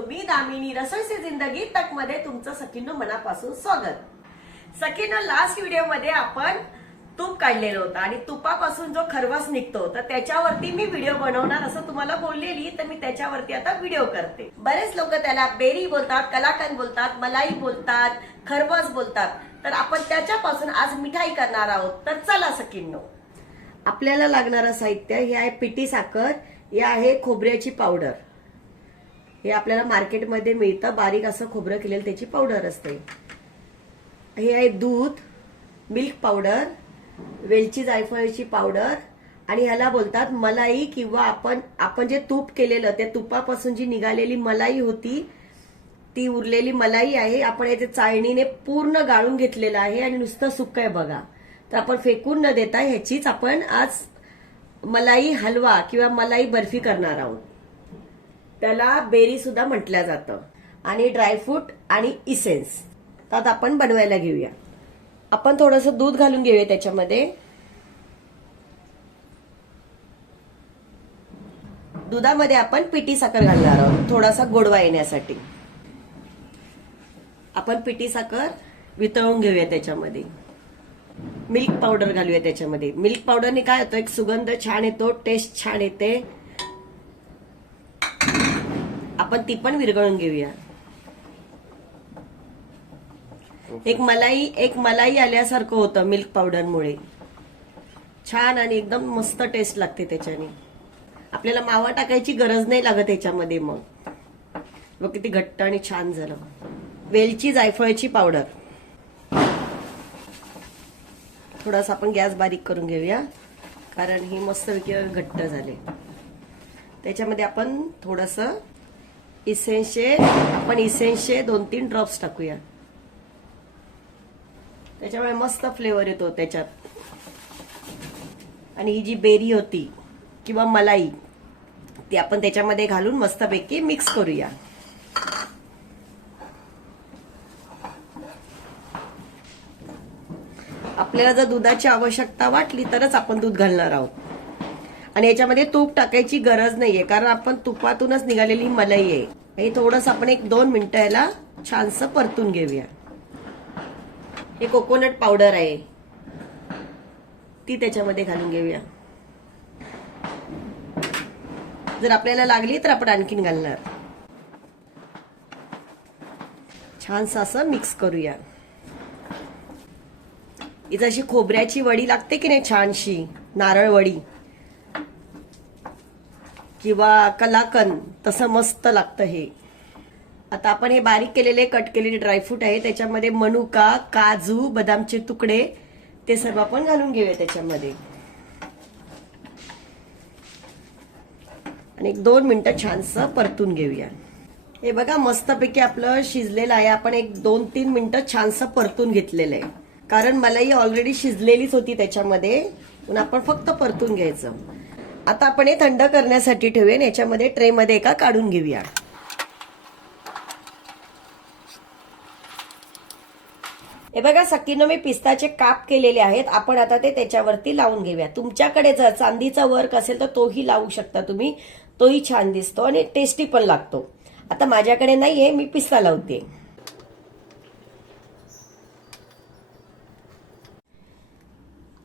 मी दामिनी रसोई से जिंदगी तक मध्ये तुमचं सखींनो मनापासून स्वागत। सखींनो, लास्ट व्हिडिओ मध्ये आपण तूप काढलेलं होतं आणि तुपापासून जो खरवस निघतो तर त्याच्यावरती मी व्हिडिओ बनवणार असं तुम्हाला बोललेली, तर मी त्याच्यावरती आता व्हिडिओ करते। बरेच लोक त्याला बेरी बोलतात, कलाकंद बोलतात, मलाई बोलतात, खरवस बोलतात, तर आपण त्याच्यापासून आज मिठाई करणार आहोत। तर चला सखींनो, आपल्याला लागणारं साहित्य हे आहे पिठी साखर, हे आहे खोबऱ्याची पावडर, हे आपल्याला मार्केटमध्ये मिळतं, बारीक असं खोबरं केलेलं त्याची पावडर असते। हे आहे दूध, मिल्क पावडर, वेलची जायफळची पावडर आणि ह्याला बोलतात मलाई, किंवा आपण जे तूप केलेलं त्या तुपापासून जी निघालेली मलाई होती ती उरलेली मलाई आहे। आपण याचे चाळणीने पूर्ण गाळून घेतलेलं आहे आणि नुसतं सुक्क आहे बघा। तर आपण फेकून न देता ह्याचीच आपण आज मलाई हलवा किंवा मलाई बर्फी करणार आहोत। त्याला बेरी सुद्धा म्हटलं जातं आणि ड्रायफ्रूट आणि इसेन्स। तर आपण बनवायला घेऊया। आपण थोडंसं दूध घालून घेऊया त्याच्यामध्ये। दुधामध्ये आपण पिठी साखर घालणार आहोत थोडासा गोडवा येण्यासाठी। आपण पिठी साखर वितळून घेऊया त्याच्यामध्ये। मिल्क पावडर घालूया त्याच्यामध्ये। मिल्क पावडरने काय होतं, एक सुगंध छान येतो, टेस्ट छान येते। आपण ती पण विरघळून घेऊया। एक मलाई आल्यासारखं होतं मिल्क पावडरमुळे, छान आणि एकदम मस्त टेस्ट लागते त्याच्याने। आपल्याला मावा टाकायची गरज नाही लागत याच्यामध्ये। मग किती घट्ट आणि छान झालं। वेलची जायफळची पावडर, थोडासा आपण गॅस बारीक करून घेऊया कारण ही मस्त घट्ट झाले। त्याच्यामध्ये आपण थोडंसं इसेन्सचे 2-3 ड्रॉप्स टाकूया, त्याच्यामुळे मस्त फ्लेवर येतो त्याच्यात। आणि ही जी बेरी होती किंवा मलाई ती आपण त्याच्यामध्ये घालून मस्तपैकी मिक्स करूया। आपल्याला जर दुधाची आवश्यकता वाटली तरच आपण दूध घालणार आहोत आणि याच्यामध्ये तूप टाकायची गरज नाहीये कारण आपण तुपातूनच निघालेली मलाई आहे। हे थोडंसं आपण 1-2 मिनिटं याला छानसं परतून घेऊया। हे कोकोनट पावडर आहे ती त्याच्यामध्ये घालून घेऊया। जर आपल्याला लागली तर आपण आणखीन घालणार। छानसं असं मिक्स करूया। ही जशी खोबऱ्याची वडी लागते की नाही, छानशी नारळ वडी किंवा कलाकंद, तसं मस्त लागतं हे। आता आपण हे बारीक केलेले कट केलेले ड्रायफ्रूट आहे त्याच्यामध्ये मनुका, काजू, बदामचे तुकडे ते सर्व आपण घालून घेऊया त्याच्यामध्ये आणि 1-2 मिनिटं छानसं परतून घेऊया। हे बघा मस्तपैकी आपलं शिजलेलं आहे। आपण 1-2-3 मिनिटं छानसं परतून घेतलेलं आहे कारण मलाई ऑलरेडी शिजलेलीच होती त्याच्यामध्ये, म्हणून आपण फक्त परतून घ्यायचं। आता आपण हे थंड करण्यासाठी ठेवूया। याच्यामध्ये ट्रे मध्ये एका काढून घेऊया। हे बघा सखींनो, मी पिस्ताचे काप केलेले आहेत। आपण आता ते त्याच्यावरती लावून घेऊया। तुमच्याकडे जर चांदीचा वर्क असेल तर तोही लावू शकता तुम्ही, तोही छान दिसतो आणि टेस्टी पण लागतो। आता माझ्याकडे नाहीये, मी पिस्ता लावते।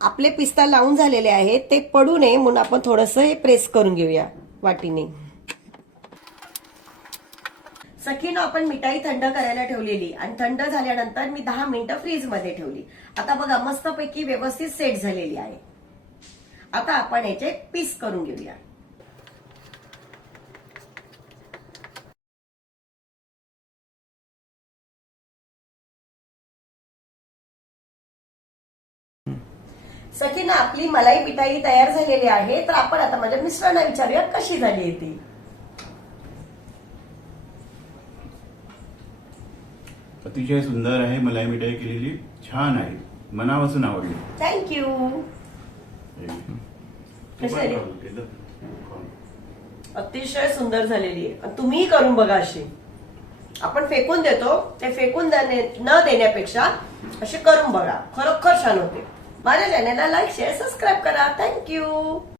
आपले पिस्ता लावून झालेले आहेत, ते पडू नये म्हणून आपण थोडंसं हे प्रेस करून घेऊया वाटीने। सखींनो, आपण मिठाई थंड करायला ठेवलेली आणि थंड झाल्यानंतर मी 10 मिनिटं फ्रीज मध्ये ठेवली। आता बघा मस्तपैकी व्यवस्थित सेट झालेली आहे। आता आपण याचे पीस करून घेऊया। सखींनो, आपली मलाई मिठाई तयार झालेली आहे। तर आपण आता माझ्या मिस्टरांना विचारूया कशी झाली ती। अतिशय सुंदर आहे, मलाई मिठाई केलेली छान आहे, मनापासून आवडली। थँक्यू। कशी झाली? अतिशय सुंदर झालेली आहे। तुम्हीही करून बघा अशी। आपण फेकून देतो, ते फेकून न देण्यापेक्षा अशी करून बघा, खरोखर छान होते। माझ्या चॅनलला लाईक, शेअर, सबस्क्राईब करा। थँक्यू।